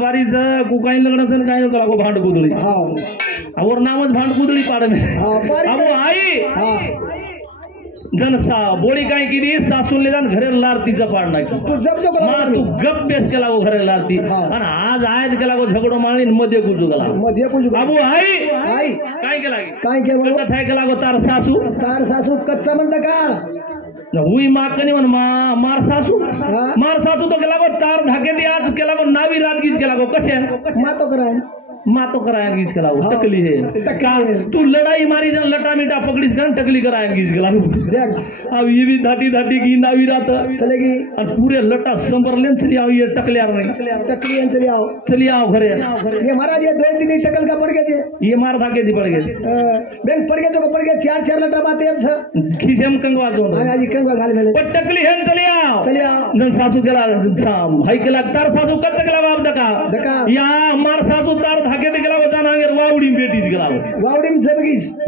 बारीच कुकाई लग्न काय कला को भांड कुदळी और नामच भांड कुदळी पाडणे अबो आई जनसा बोली काय केली सासूले जाण घरे लारतीचा पाड नाकी तू गप बेस केला गो घरे लारती आणि आज आयत केला गो झगडो माळणी मध्ये कुजू गेला अबो आई काय केला काय केला गो तार सासू कच्चा म्हणता का हुई माकनी म्हण मार सासू तो केला गो तार धाके दे आज केला गो नावी रात गीत केला गो कसे मातो करायन गीत केला गो टकली है तू लड़ाई मारी जन लटा मिटा पकड़ीस कर टकली करायन गीत केला देख अब ये भी धाटी की नावी रात चलेगी और पूरे लटा संबरलेन चली आओ ये टकलियार नहीं चली आओ घरे ये महाराज ये 2-3 टकल का पड़ गए ये मार धाके दी पड़ गए बैंक पड़ गए तो पड़ गए 4 लटा बातें खीसे में कंगवा दो आज कंगवा गाल में पर टकली है चली आओ नन सासू केला भाई केला तार सासू कत केला बाप दका या मार सासू तार धाके दे केला बता नांगे वावडी बेटी गेला वावडी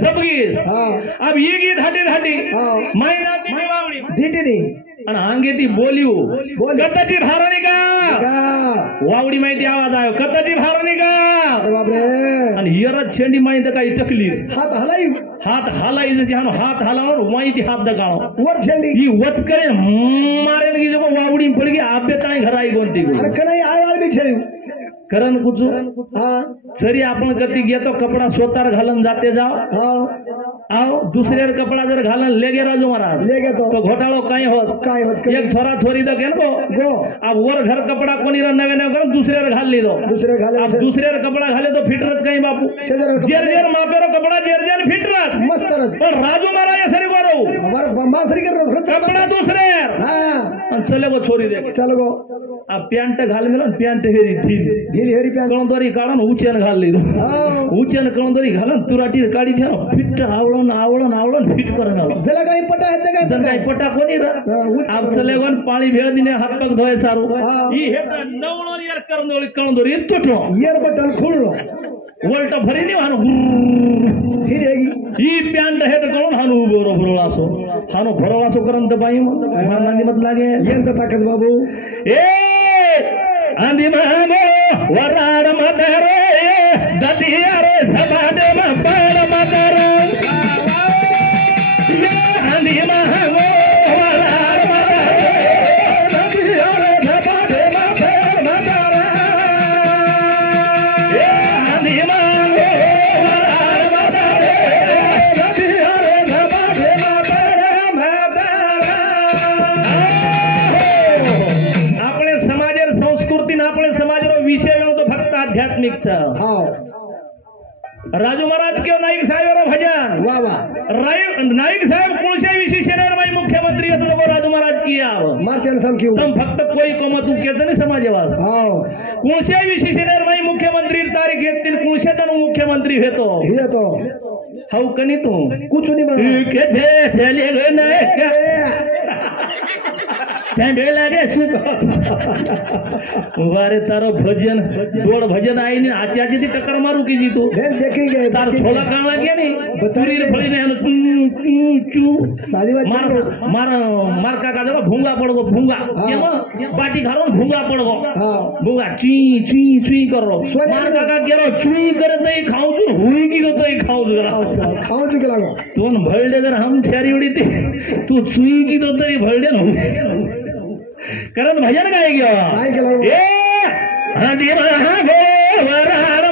सबगी हां अब ये की धाटी महिना ती वावडी धीटी आणि अंगे ती बोलियो कतची धारणी का वावडी माहिती आवाज आयो कतची धारणी का बाप रे आणि हिरत छेंडी माहिती काही टकली हात हलाई जशी हात हलावर माहिती हात दगाव वर छेंडी ही वत करे मारेन की जो वावडी पड़ गई आबे ताई घर आई कोणती अरे कणाई आवाज भी छे करण कुछ सरी आपण गती घेतो कपडा स्वतः घालन जाते जाओ आओ दुसरे कपडा जर घालन लेगे राजू महाराज लेगे तो घोटाळो काय होत एक थोरा थोरी द घेन गो अब वर घर कपडा कोणी नवे कर दुसरे घाल ली दो अब दुसरे कपडा घाले तो फिटरत काही बापू जेर मापेरो कपडा जेर फिटरत मस्त पण राजू महाराज सरी करो माफरी कर कपडा दुसरे हां चले गो छोरी दे चल गो अब पैंट घाल मिलो पैंट हेरी ढील हेरी पैंट कळंदोरी काढून उचन घाल ली उचन कळंदोरी घालून तुराटी काढी घ्या फिट आवळून फिट करन जला काही पटा आहे का जन काही पटा कोणी अब चले गो पाणी भेळ दिने हात पग धोय सारू ही हेट नवळोन यार करंदोळी कळंदोरी तुटो यार बटन खुळलो वोल्ट भरी नहीं हानो ही प्यांट है तो कौन हानो बोरो भरोलासो हानो भरोलासो करन दबाई मारनानी मत लागे येंत ताकत बाबू ए आंधी महामो वराड मदरे ददिया रे सबाडे में पाड़ मदरे ये आंधी महामो वराड मदरे ददिया रे सबाडे में पाड़ मदरे ये आंधी महामो वराड मदरे ददिया रे सबाडे में पाड़ मदरे आपले समाजेर संस्कृती आपले समाजरो विषय तो फक्त आध्यात्मिक था राजू महाराज क्यों नाईक साहेब भजन वाह वाह नाईक साहेब कुळशे विशेष निर्माई मुख्यमंत्री असं लोक राजू महाराज किया मार्चन सम क्यों तुम फक्त कोई कोमतू केच नाही समाजवाद कुळशे विशेष निर्माई मुख्यमंत्री तारीख येतील कुळशे तनु मुख्यमंत्री हेतो हाउ कनी तू कुछ नहीं के दे चले गए नहीं ठंडे लागे वारे तारो भजन जोड़ भजन आई नहीं आची ती टक्कर मारू की जी तू देखेंगे तार थोड़ा कान लगे नहीं बतूरी फड़ी ने चू मार काका जरा भूंगा पड़गो भूंगा पाटी घालो भूंगा पड़गो भूंगा ची ची ची करो मार काका केरो चुई करे तई खाऊ तू हुई की तई खाऊ तू लागो तोन भळडे जर हम छारी उडी ती तू चुई की तो तई भळडे न करन भजन गाय गयो ए हदी महागो वरार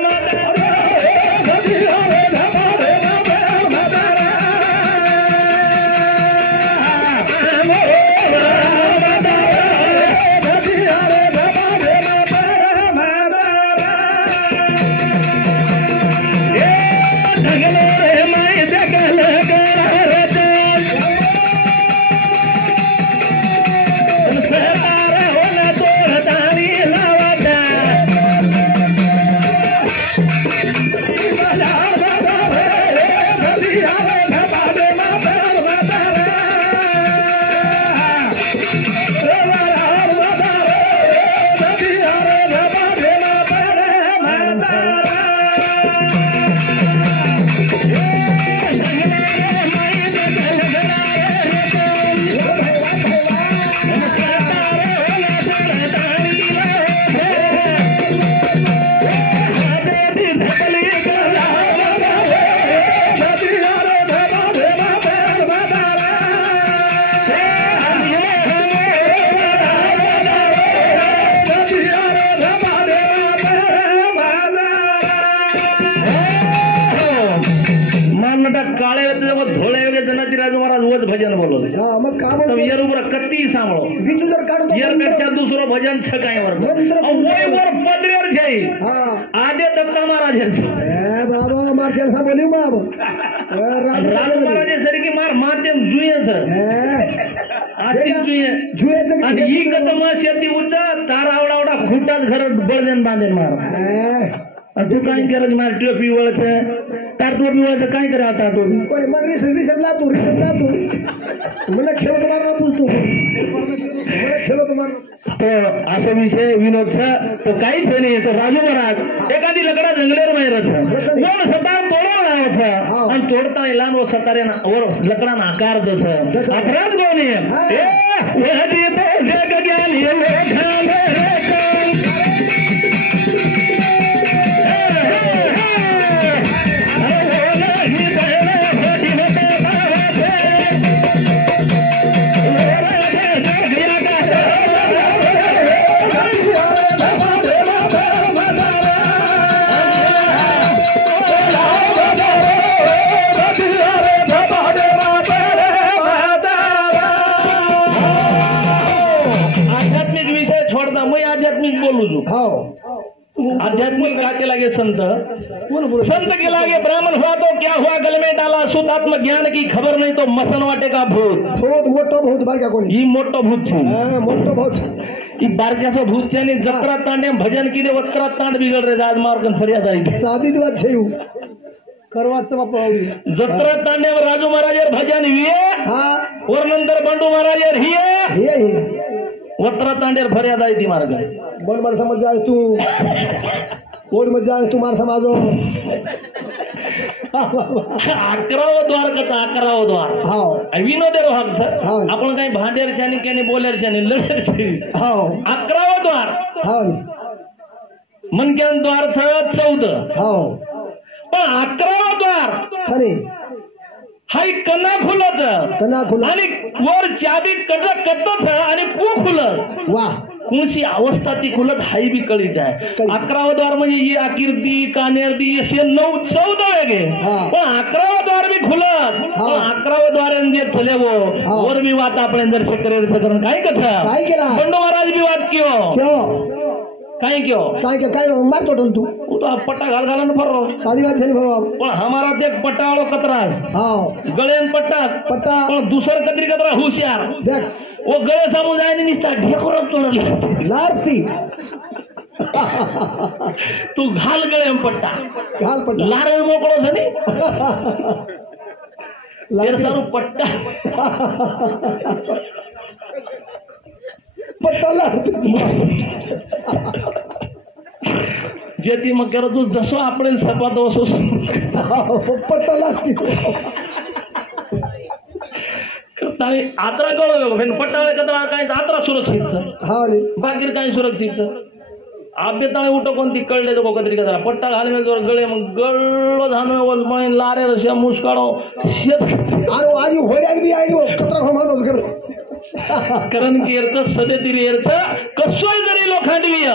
हा मग का તમે યર ઉપર કત્તી સાંભળો બીજું દર કાઢો યર કરતા દૂસરો ભજન છકાય વર ઓય વર પદરેર છે હા આજે દત્તા મહારાજ છે એ બાબા માર કેસા બોલ્યું બાબા રાજ મહારાજ સરીકી માર માધ્યમ જોઈએ છે આથી જોઈએ જોઈએ અને ઈ કદમા શેતી ઉતા તાર આવડાવડા ખૂટા ઘર બળદેન બાંધે માર તું કાઈ કરે માર ટોપી વળ છે તાર ટોપી વળ છે કાઈ કરે આતા તો કોઈ મગરી સુરી સબલા તું મને ખેલો તમાર ના પૂછતું મને ખેલો તમાર તો આસો વિશે વિનોદ છે તો કાઈ છે નહીં તો રાજુ મહારાજ એકાદી લકડા જંગલેર માં રહે છે કોણ સતાર તોડો આવે છે અને તોડતા એલાનો સતારે ઓર લકડા ના આકાર દે છે અપરાધ કોને એ હજી તો જગ જ્ઞાન એ લેખા રે आध्यात्मिक का के लागे संत संत के लागे ब्राह्मण हुआ तो क्या हुआ गल में डाला शुद्धात्म ज्ञान की खबर नहीं तो मसन वाटे का भूत बहुत मोटो बहुत बारका कोणी ई मोटो भूत छे मोटो बहुत ई बारकासो भूत छे ने जत्रा तांडे भजन कीदे वत्रा तांड बिगड़ रे आज मार कन फरियाद आई सादी बात छे करवाच बापा आवडी जत्रा तांडे राजू महाराज भजन विये हां और नंतर बंडू महाराज हिये हे वत्रा तांडे फरियाद आई थी मार कन बोल बोल समझ जाए तू कोड मत जाए तू मार समाजो अकरावो द्वार कथा अकरावो द्वार हां विनोदेरो हक सर आपण काही भांडेर छानी केने बोलेर छानी लढेर छे हां अकरावो द्वार हां मनक्यान द्वार थ 14 हां पण अकरावो द्वार खरे हाय कना खुलत आणि वर चाबी कटत कटत आणि पो खुलत वाह कोणची अवस्था ती खुलत हाई बी कळीत आहे 11वा द्वार म्हणजे ये आकीर्ती कानेरती असे 9 14 वेगे पण 11वा द्वार बी खुलत पण 11वा द्वार जे थले वो वर बी वात आपण दर्शक करे करून काय कथा काय केला बंडू महाराज बी वात क्यों काय क्यों काय मार तोडल तू तो पट्टा घाल घालन फरो सादी बात छे बाबा पण हमारा ते पट्टावाळो कतरास हां गळेन पट्टा पण दुसर कतरी कतरा होशियार देख वो गळे सामू जायने निस्ता ढेकोरत तोडल लारती तू घाल गळेन पट्टा घाल पट्टा लारे मोकळो छनी तेर सारू पट्टा पट्टा लारती जेती मग करो तू जसो आपण सपात वसो पट्टा लारती ताई आत्रा कळो बेन पट्टाळे कतरा काय आत्रा सुरक्षित हां बाकीर काय सुरक्षित आबे ताळे उठो कोणती कळले तो कतरी कतरा पट्टा घाल में जोर गळे मग गळलो धानो वल मळीन लारे रशा मुसकाळो शेत आरो आजी होड्याक बी आयो कतरा होमानोस कर कारण की एरचं सदे तिरी एरचं कसोय जरी लोखंडवीय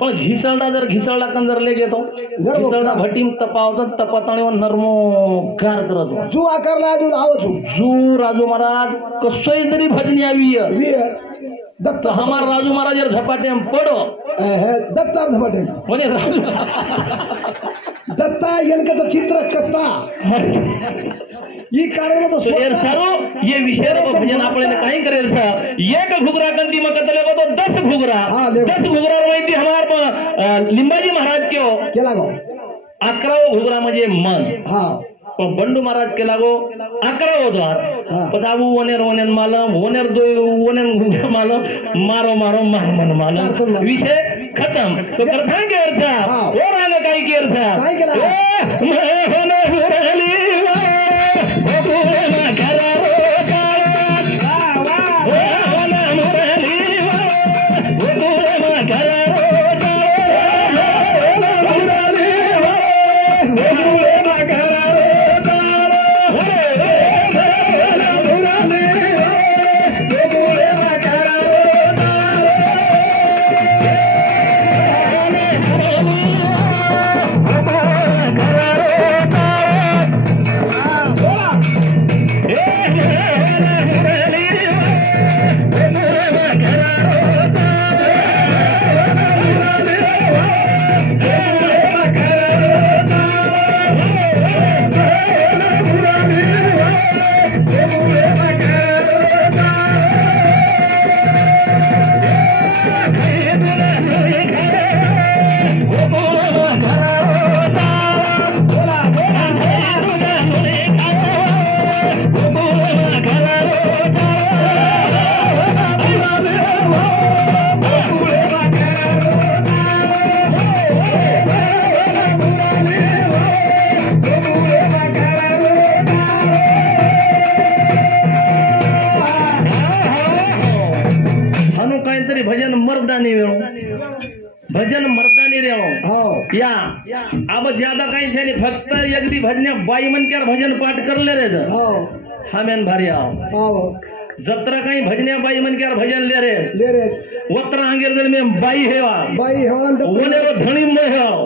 पण घिसळडा जर घिसळडा कन जर ले घेतो घिसळडा भटीम तपावतो तपाताणी नरमो गार करतो जू आकारला अजून आवतो जू राजू महाराज कसोय जरी भजनी आवी दत्त हमार राजू महाराज जर झपाटे पडो दत्ता झपाटे म्हणजे दत्ता यांचं चित्र कत्ता ये कारण तो यार सारो ये विषय रो भजन आपल्याला काही करेल सर एक घुगरा कंदी मग कतले को तो 10 घुगरा 10 घुगरा माहिती हमार लिंबाजी महाराज क्यों केला गो 11 घुगरा म्हणजे मन हां पण बंडू महाराज केला गो 11 द्वार पदावू वनेर वनेन मालम वनेर दो वनेन घुगरा मालम मारो मारो मार मन मालम विषय खत्म तो करता के अर्थ और आगे काही के अर्थ काय केला घरा मर्दानी रे या अब ज्यादा काही छे फक्त एकदी भजन बाई मनकर भजन पाठ करले रे हमेन भारी आओ जत्रा काही भजन्या बाई मनकर भजन ले रे वत्र अंगेर में बाई हेवा ओने रो धणी में हेवा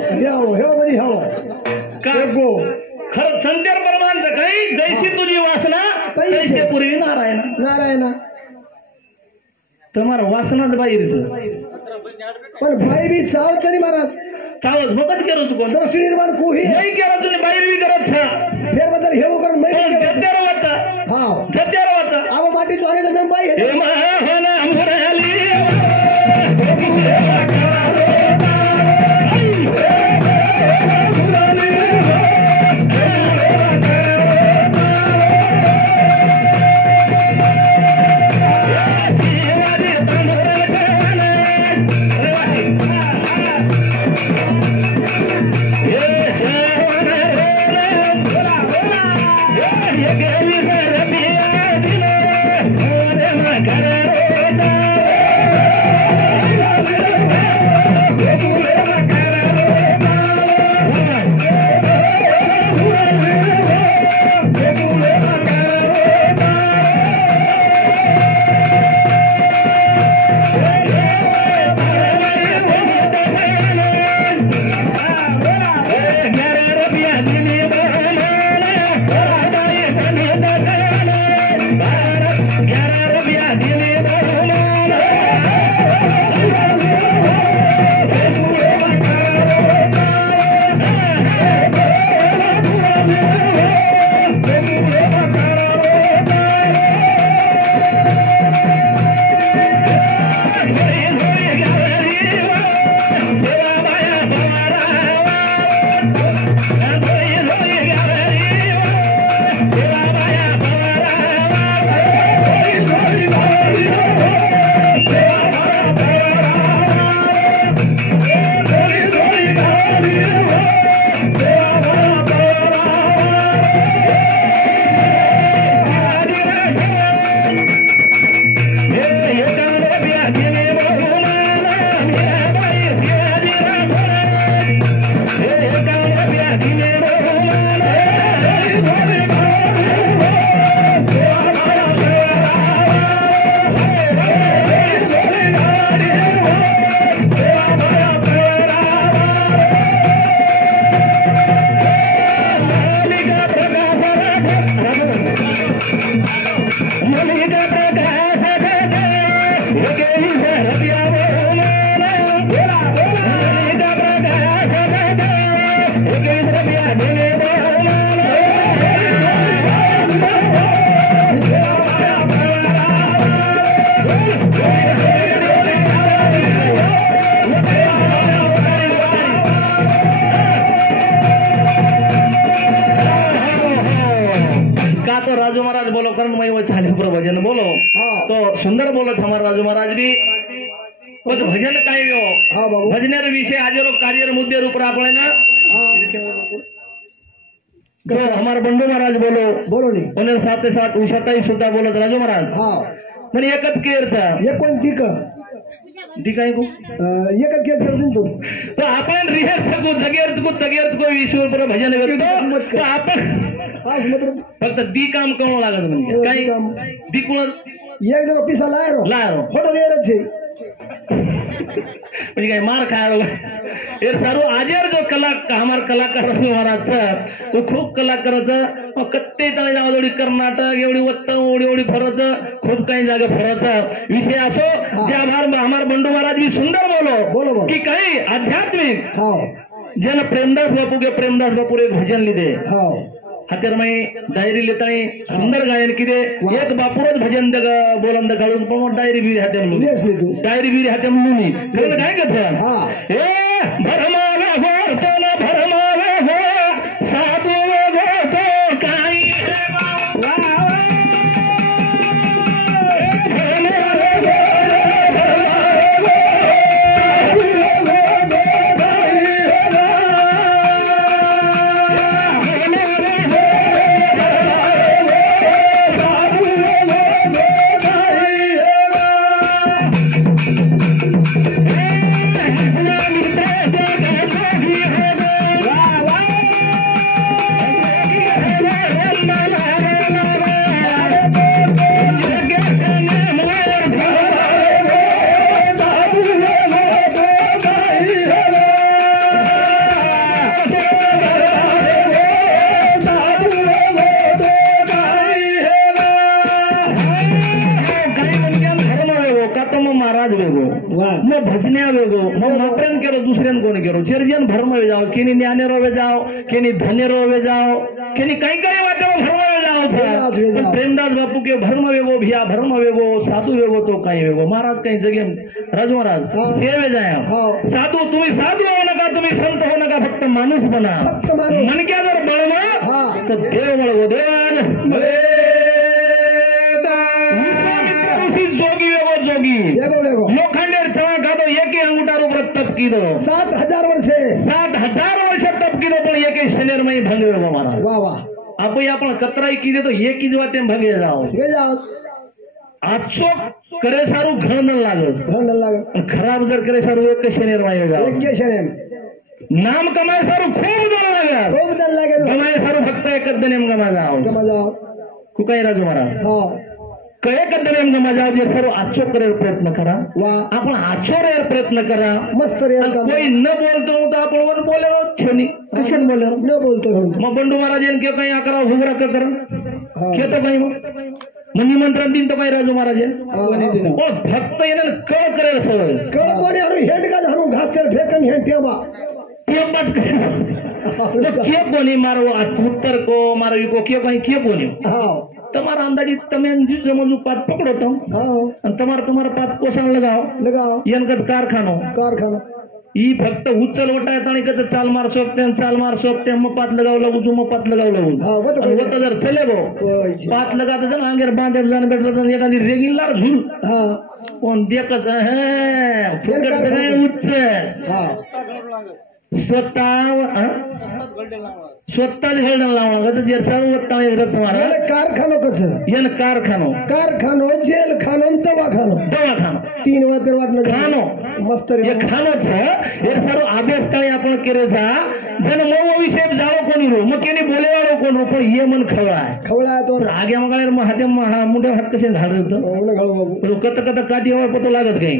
का खर संतेर प्रमाण काही जैसी तुझी वासना तैसे पूर्वी नारायण તમારા વાસના જ બાઈ પણ ભાઈ બી ચાવ તરી महाराज ચાવ ભગત કરો છો કોણ સૃષ્ટિ નિર્માણ કોઈ નહીં કરો છો બાઈ બી કરો છો ફેર બદલ હેવો કર નહીં સત્યારો હતા હા સત્યારો હતા આવો માટી તો આને મેં બાઈ હે મહાના મુરાલી भजन बोलो तो सुंदर बोलो हमारा राजू महाराज भी कुछ भजन काव्यो भजनेर विषय हाजरो कार्य मुद्दे रूप आपण ना तो हमारे बंडू महाराज बोलो नहीं उन्हें साथ साथ उषाताई सुद्धा बोलो राजू महाराज म्हणजे एकच केरचा एक कोण ठीक दिखाई को एकच केर तू तो आपण रिहर्सल को जगेर को ईश्वर पर भजन करतो तो आपण फक्त दी काम करू लागत म्हणजे काही दी कोण एक जण पिसा लायरो फोटो देरच छे म्हणजे काय मार खायरो हे सर्व आजेर जो हमार कलाकार महाराज तो खूप कलाकाराचा कत्ते तळे जावडी कर्नाटक एवढी उत्तम एवढी फरच खूप काही जागे फरच विषय असो जे हमार बंडू महाराज भी सुंदर बोलो की काही आध्यात्मिक जन प्रेमदास बापू एक भजन लिदे हातेर में डायरी लेता सुंदर गायन किदे एक बापूरच भजन बोलन काढून पण डायरी बी हाते मुनी काय करत भरमाला हो चला भरमाला हो साधू तो काही मित्र मग भजन्या वेगो मग मात्र्यान केलो दुसऱ्यान कोणी केलो जर्जन भरमवे जाओ केनी ज्ञानेरो जाओ केनी धनेरो जाओ केनी काही काही वाटे भरमवे जाओ था पण प्रेमदास बापू के भरम वेगो भिया भरम वेगो साधू वेगो तो काही वेगो महाराज काही जगे राजू महाराज सेवे जाय साधू तुम्ही साधू हो नका तुम्ही संत हो नका फक्त माणूस बना मनक्या जर बळवा तर देव बळवो देव जोगी वेगो जोगी लोखंडेर चवा खातो एके अंगुठार ઉપર તપ કીધો 7000 વર્ષે 7000 વર્ષે તપ કીધો પણ એકે શનેરમય ભંગે વેગો મારા વાહ વાહ આપણે પણ કતરાઈ કીધે તો એકી જ વાતે ભંગે જાઓ 800 કરે સારું ઘણ ન લાગે ખરાબ જર કરે સારું એક શનેરમય જાઓ એક શનેર નામ કમાય સારું ખૂબ દલ લાગે કમાય સારું ફક્ત એક જ દિન એમ ગમા જાઓ કુકાઈ રાજુ મારા कहे करते नेम गमा जाओ जे सर्व आचो करे प्रयत्न करा आपण आचो रे प्रयत्न करा मस्त रे कोई न बोलतो तो आपण वर बोले छनी कशन बोले न बोलतो मग बंडू महाराज ने के काही आकरा हुबरा के कर के तो काही मग निमंत्रण दिन तो काही राजू महाराज ओ भक्त येने कळ करे सवय कळ कोणी हरु हेड का हरु घास कर फेकन हेड तेवा के बात के बोली मारो उत्तर को मारो को के काही के बोली हां તમારા અંદાજિત તમે સમજુ પાત પકડો તો અને તમારા પાત પોષણ લગાવો એનકત કારખાનો ઈ ફક્ત ઉચ્ચલ વટાય તાણી કતે ચાલ માર સોકતે हम पात लगाव लगू तुम पात लगाव लगू वो तो जर चले गो पात लगाते जन आंगेर बांधे जन बैठो तो एखादी रेगिंगला झूल कोण देखत हे फुकट नाही उच्च स्वतः घडण लावणं जे सर्व तुम्हाला कारखानो कसं येन कारखानो जेल खानो दवाखानो 3 वाटर वाटलं खानो मस्त रे ये खानो છે એ સરો આદેશ કાઈ आपण કરે છે જન મોવો વિશે જાળો કોની રો મકેની બોલેવાળો કોણ રો પણ ये मन खवळा तो आगे मगाळे हाते मुंडे हात कसे झाड होतं कत काठीवर पतो लागत काही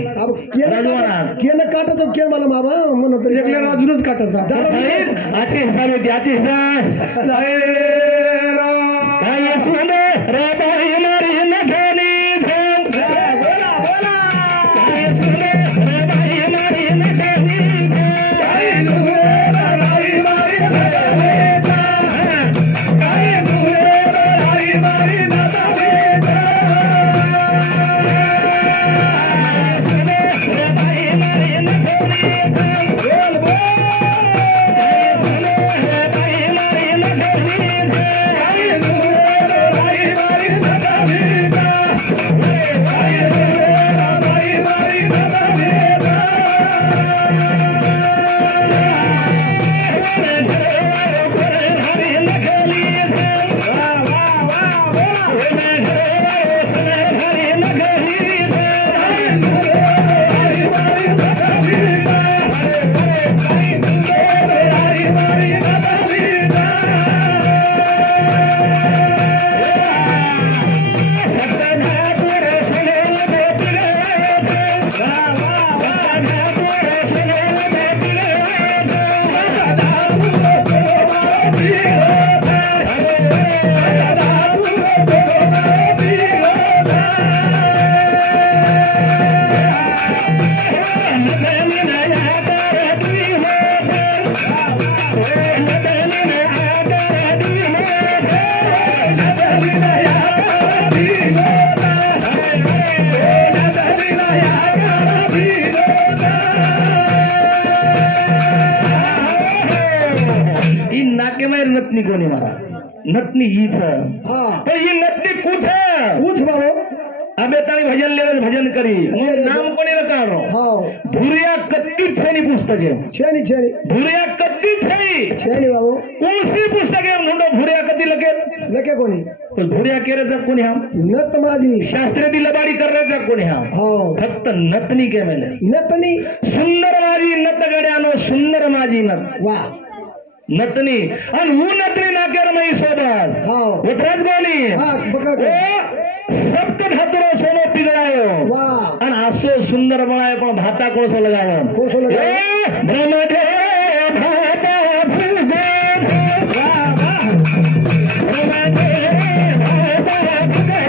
राजवाडा केन काटतो के मला बाबा मन तर एकल्या बाजूनच काटता आचे हिसाब आचे हिसाब काय सुने रे बाई मारी नखनी धन बोला काय सुने रे बाई मारी नखनी काय सुने रे बाई मारी नखनी काय सुने रे बाई मारी नखनी सुने रे बाई मारी नखनी बोल बोल नतनी कोणी मारा नतनी ही तर ही नतनी कुछ बाबो अबे तारी भजन लेवल भजन करी नाम कोणी रकारो भुरिया कत्ती छेनी पुस्तके छेनी भुरिया कत्ती छेनी बाबो कोणसी पुस्तके म्हणतो भुरिया कत्ती लके कोणी पण भुरिया केरे जग कोणी हा नत माझी शास्त्रे दी लबाडी कररे जग कोणी हा फक्त नतनी के मेले नतनी सुंदर माझी नत गड्यानो सुंदर माझी नत वाह नतनी आणि हूँ नतनी नाकेर मई सोबत उतरत बोली सप्त धातुरो सोनो पिघळायो आणि आसो सुंदर बनाय पण भाता कोळसो लगावो ब्रह्मदेव भाता भुजे ब्रह्मदेव भाता भुजे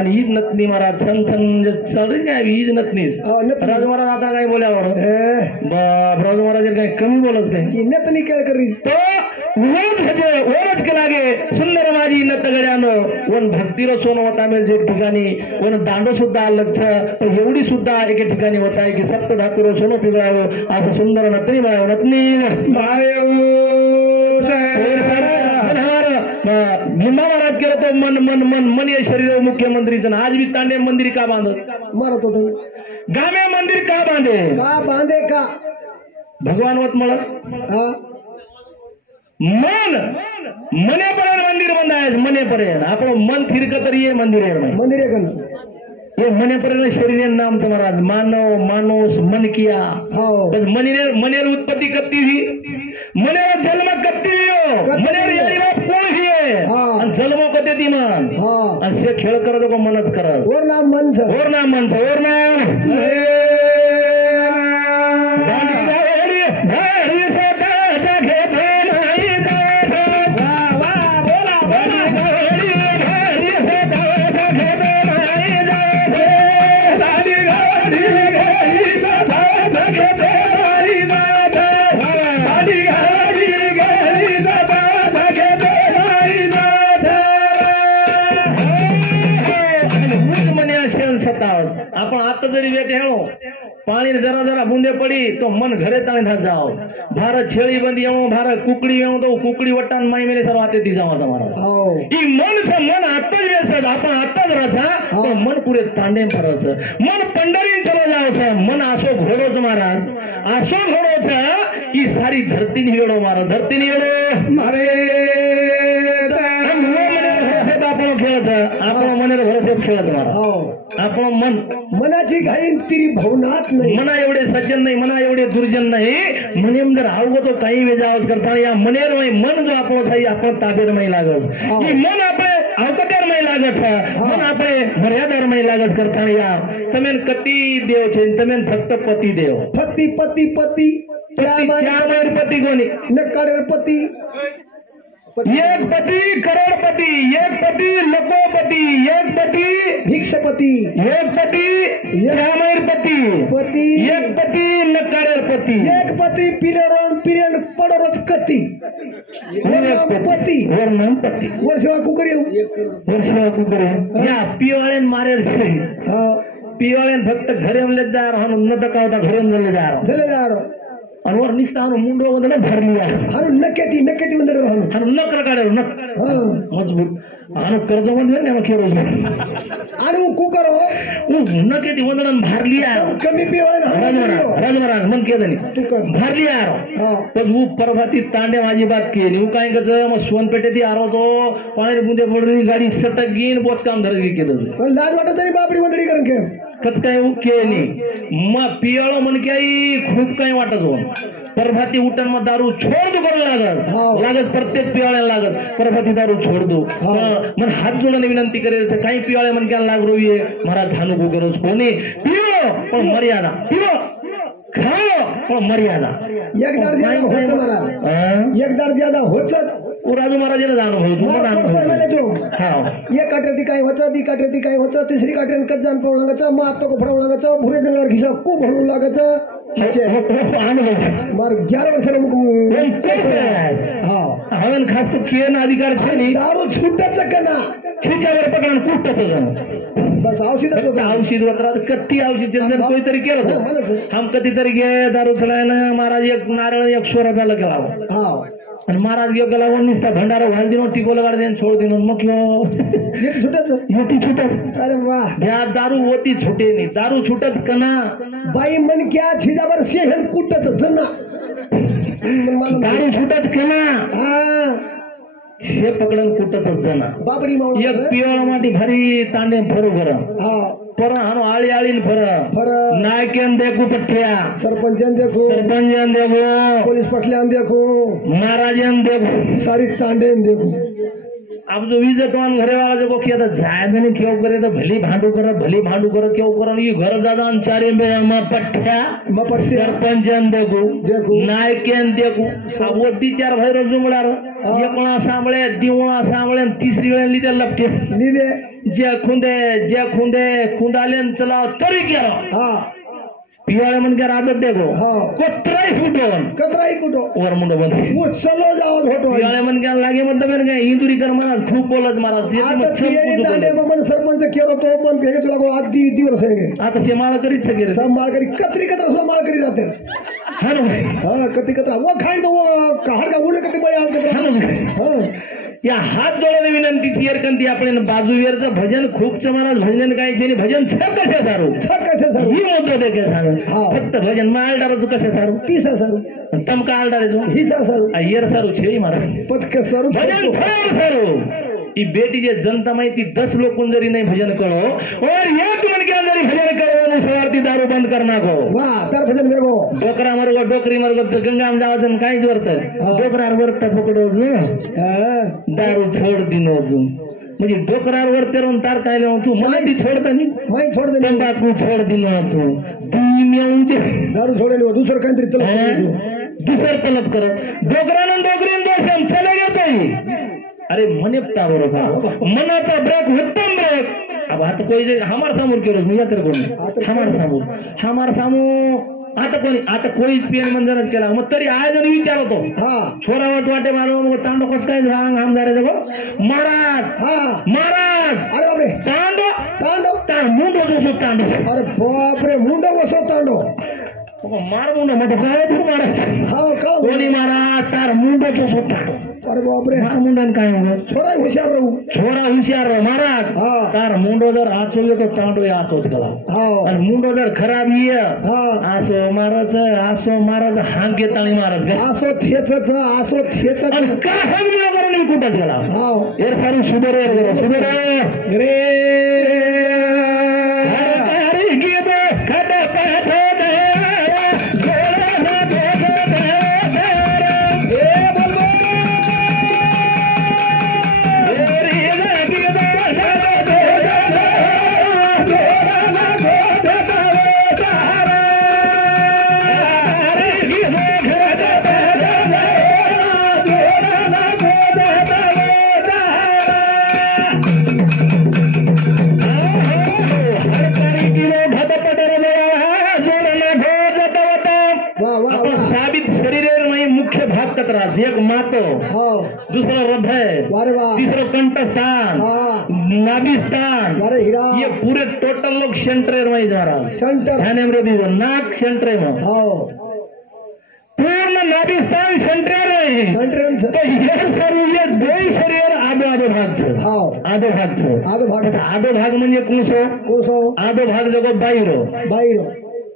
आणि ईद नतनी महाराज छन छन चढ काय ईद नतनीस राजू महाराज आता काय बोल्यावर बाप राजू महाराज काय कमी बोलत काय नतनी काय करी तो ओरड के लागे सुंदर माझी नत गड्यानं वन भक्तीरो सोनं होता जे ठिकाणी वन दांडो सुद्धा अलग पण एवढी सुद्धा एके ठिकाणी होत आहे की सप्त धातुरो सोनं पिळावं असं सुंदर नतनी माय नतनी भीमा महाराज केलं तो मन मन मन मन या शरीर मुख्यमंत्रीचं आज भी तांडे मंदिर का बांधत मारत होतो गाम्या मंदिर का बांधे का भगवान वत म्हणत मन मनेपर्यंत मंदिर बंधायचं मनेपर्यंत आपलं मन फिरकं तरी हे मंदिर आहे ये मनेपर्यंत शरीर नाम महाराज मानव माणूस मन किया मनेर उत्पत्ति कत्ती ही मनेर जन्म कत्ती मनेर कोण ही जन्म कते ती मन असे खेळ करत मनच करत ओर नाम मन आपण आता जरी वेटे हेळो पाणी जरा जरा बूंदे पड़ी तो मन घरे ताणे था जाओ भारत छेड़ी बंदी आऊं भारत कुकड़ी आऊं तो कुकड़ी वट्टान माई मेरे सब आते थी जाओ तुम्हारा ई मन से मन आता वेसद आपण आता जरा था तो मन पूरे तांडे भरस मन पंढरी चलो जाओ था मन आसो घोड़ो तुम्हारा आसो घोड़ो था ई सारी धरती निवेड़ो मारो धरती निवेड़ो मारे आपण खेळत आपण मनेर भरोसे खेळत मारा आपण मन मनाची घाई तिरी भवनात नाही मना एवढे सज्जन नाही मना एवढे दुर्जन नाही मने अंदर आवगो तो काही वेजावत करता या मनेर मन जो आपण थाई आपण ताबेर नहीं लागत ई मन आपले अवकटेर नहीं लागत मन आपले मर्यादार नहीं लागत करता या तमेन कति देव छे तमेन फक्त पति देव पति चार पति कोणी नकारेर पति एक पति करोड़पति एक पति लखोपति एक पति भिक्षपति एक पति श्यामपति पति एक पति नकारेरपति एक पति पिरण पडोरच कती पति और नाम पति वर्षवा कुकरी या पिवाळेन मारेल पिवाळेन फक्त घरे म्हणले जा रहा न दकावता घरे म्हणले जा रहा अनवर निस्तानो मुंडो वदने भरलिया हानु नक्केती वंदर रहनु हानु नकर काडे मजबूत हानु कर्ज वंदने ने मखेरो हानु कुकरो नक्केती वंदन भरलिया कमी पिवाय राजमरा मन केदनी भरलिया तो वो परभाती तांडे माझी बात केली वो काय कस मग सोनपेठे ती आरो तो पाणी बुंदे पडली गाडी सटक गेन बोच काम धरली केलं पण लाज वाटत नाही बापडी वंदडी करून के कत काय वो केली म पियाळो मन काही खूप काय वाटत हो परभाती उठन में दारू छोड़ दो कर लागत प्रत्येक पिवाळ्याला लागत परभाती दारू छोड़ दो मन हात जोडून विनंती करेल काही पिवाळे मन क्या लाग रही है महाराज थानु को करो कोणी पियो पण मर्यादा पियो खाओ पण मर्यादा एक दार ज्यादा होत वो राजू महाराजांना जाणं एक काट्याती काय होतं ती काट्याती काय होतं तिसरी काट्यान कच जाण पडू लागायचं मग आता फडावं लागायचं भुरे डंगर घिसा खूप भरू लागायचं मार 11 हवन खास केन अधिकार छे नी दारू छूटच कना छीच्यावर पकडून कुठत बस औषध वगैरह कत्ती औषध जन कोई तरी केलं हम कधी तरी गे दारू चलायला महाराज एक नारळ 100 रुपयाला गेला आणि महाराज गे गेला निस्ता भंडारा घाल दिनो टिको लगा देन छोड़ दिनो मक्यो मोती छूटत अरे वाह या दारू होती छूटे नी दारू छूटत कना बाई मन क्या छिदावर शेहन कुटत जना दारू छूटत कना हे पकडन कुटत जना बापडी मावळ एक पिवळा माटी भारी तांडे भरू भर पर हानो आळी आळीन भर नायकेन देखू पठ्या सरपंचन देखो पुलिस पटल्यान देखो महाराजन देखो सारी तांडेन देखो अब जो विजटवान घरे वाला जब किया था जायद ने क्यों करे तो भली भांडू कर क्यों करो ये घर दादा अंचारे में हम पठ्या सरपंचन देखो नायकेन देखो अब वो 3-4 भाई रोज जुमड़ा ये कोणा सांभळे दिवळा सांभळे तिसरी वेळ लिदे लपटे लिदे ज्या खुंदे खुंदाले चला तरी गेला हा पिवाळे म्हणजे आदत देखो हा कोत्राई फुटून कतराई कुठो वर मुंड बंद चलो जाओ होतो पिवाळे म्हणजे लागे म्हणतो बरं काय इंदुरी कर मला खूप बोलत मला मन सरपंच केलो तो पण भेगे तुला आज दिवस आहे आता ते माळ करीत सगळे संभाळ करी कतरी कतर संभाळ करी जाते हा ना हा कती कतरा वो खाई तो वो कहार का उडे कती बळे आते हा या हात जोडून विनंती चियर कंती आपण बाजूवेरचं भजन खूप महाराज भजन काय ते भजन छक कसे सारू ही मुद्दा देखे सांग फक्त भजन मालदार तू कसे सारू तीसा सारू तम का आलदार तू हिसा सारू अय्यर सारू छेई महाराज पटक सारू भजन खर सारू ई बेटी जे जनता माहिती 10 लोकून जरी नाही भजन करो और एक मन के अंदर भजन करो सवारती दारू बंद करना को वाह तर भजन मेरगो डोकरा मरगो डोकरी मरगो गंगा में जावजन काय जोरत डोकरार वरता पकडो दारू छोड़ दिनो तू म्हणजे डोकरार वर तेरून तार काय तू मला ती छोडता नाही माई छोड़ दे तंबाखू छोड़ दिनो तू दुनिया दारू छोड़ेलो दूसर काहीतरी तलब दुसर तलब कर डोकरानं डोकरीन दोषम चले गेले अरे मने बरोबर मनाचा ब्रेक उत्तम ब्रेक अब आता कोई हमार समोर केलो मी तर कोणी हमार समोर आता कोई पियन मंजनच केला मग तरी आज जण विचारतो हा छोरावत वाटे मारो मग तांडो कस काय रांग आमदार देखो महाराज अरे बापरे तांडो तार मुंडो जो तांडो अरे बापरे मुंडो बसो तांडो मार मुंडो मत काय तू महाराज हा का कोणी महाराज तार मुंडो जो तांडो अरे बापरे मार मुंडन काय छोरा हुशार रहो महाराज तार मुंडो जर आसो तो तांडो आसोच गला आणि मुंडो जर खराब ये आसो महाराज हांग घेताळी महाराज आसो थेच का हांग मिळा करून कुठं गेला एर सारी सुबेरे रे अरे गे खडे पैसे एक मातो दूसरा हृदय तीसरा कंठस्थान नाभिस्थान ये पूरे टोटल लोग सेंटर में जा रहा नाक सेंटर में पूर्ण नाभिस्थान सेंटर में तो ये दोन शरीर आधो भाग म्हणजे कुसो आधो भाग जगो बाईरो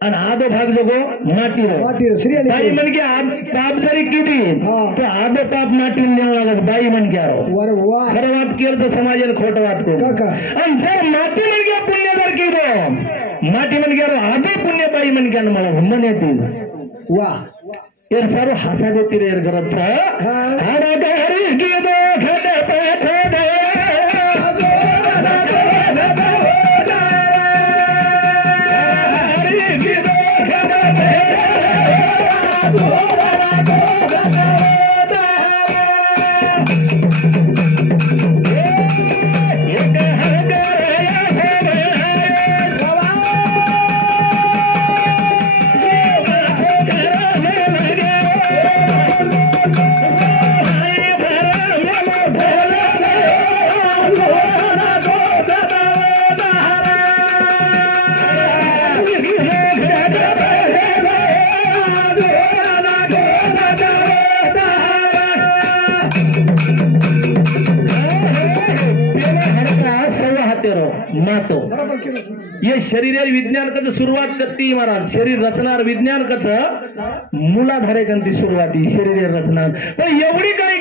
आणि आधो भाग जगो माटीरो बाई म्हणजे पाप जरी केली तर आधो पाप माटीन देऊ लागत बाई म्हणजे खरं वाट केलं तर समाजाला खोटं वाटतो आणि जर माती म्हणजे पुण्य जर केलं माटी म्हणजे आधो पुण्य बाई म्हणजे मला म्हणून येते वा यार सारो हसा देती रे घरात मातो ये शरीर विज्ञान कच सुरुवात करती महाराज शरीर रचणार विज्ञान कच मुलाधारे कंती सुरुवाती शरीर रचणार पण एवढी काय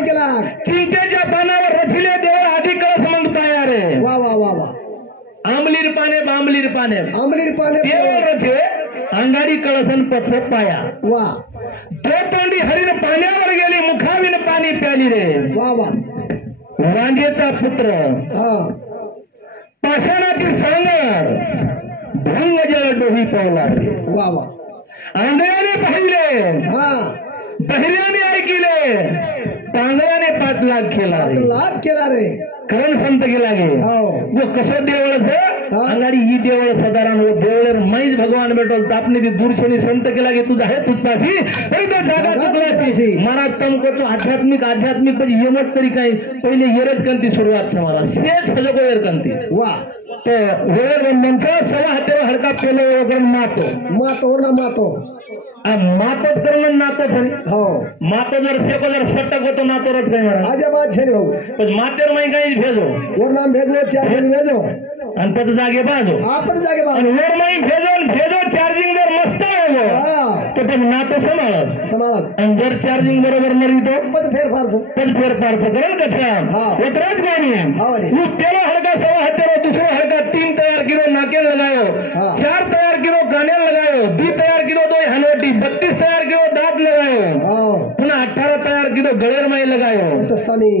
केला चिंतेच्या पानावर रचले देव आधी कळस मग पाया रे वा वा वा वा आंबलीर पाने देव रचे अंगारी कळसन पथ पाया वा तो तोंडी हरीन पाण्यावर गेली मुखाविन पाणी प्याली रे वा वा वांगेचा पुत्र पाषाणातील सांगर भंग जळ डोही पावला वा वा आंधळ्याने पाहिले बहिऱ्याने ऐकिले पांगळ्याने 5 लाख केला रे करण संत के लागे हो वो कसं देवळ हा. अंगाडी ही देवळ साधारण वो देवळेर मैज भगवान भेटल तर आपने ती दूरशनी संत के लागे तुझा आहे तुझपाशी तरी तो जागा तुझलाशी महाराज तुमको तो आध्यात्मिक પછી यमच तरी काही पहिले येरच कंती सुरुवात છે महाराज शेष हजो वेर कंती वा तो वेर मंत्र सवा हतेरो हडका पेलो वगन मातो मातो ना मातो आ मातो करण नातो છે हो मातो जर सेको जर सट्टक होतो नातो रट काही महाराज आजा बात છે ને પછી मातेर मै काही भेजो वर नाम भेजलो चार्जिंग भेजो आणि પછી जागे बाजो आपण जागे बाबा आणि वर मै भेजो चार्जिंग जर मस्त आहे हा तो पण नातो समाळत समाज आणि जर चार्जिंग बरोबर मरी तो पण फेरफार तो पण फेरफार तो करेल कसा हा. उतरत नाही हा रे. तू तेरा हड़का सवा हतेरो दूसरो हड़का 3 तैयार किलो नाके लगायो हा. 4 तैयार किलो काने लगायो 2 तैयार किलो दो हनवटी 32 तैयार किलो दांत लगायो हो पुन्हा 18 तैयार किलो गळेर माई लगायो तस्तानी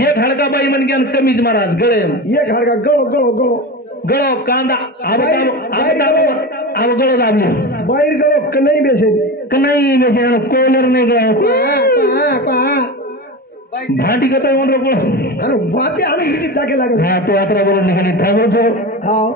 एक हड़का बाई मन ज्ञान कमीज महाराज गळे एक हडका गळो गळो गळो गळो कांदा आव गळो दाबले बाहेर गळो कन्हई बेसे कनाई बेसे कोलर नाही गळो भांडी कतो म्हणतो अरे वाते आणि जागे लागत हा तो यात्रा बोलून निघाली थांबवतो हा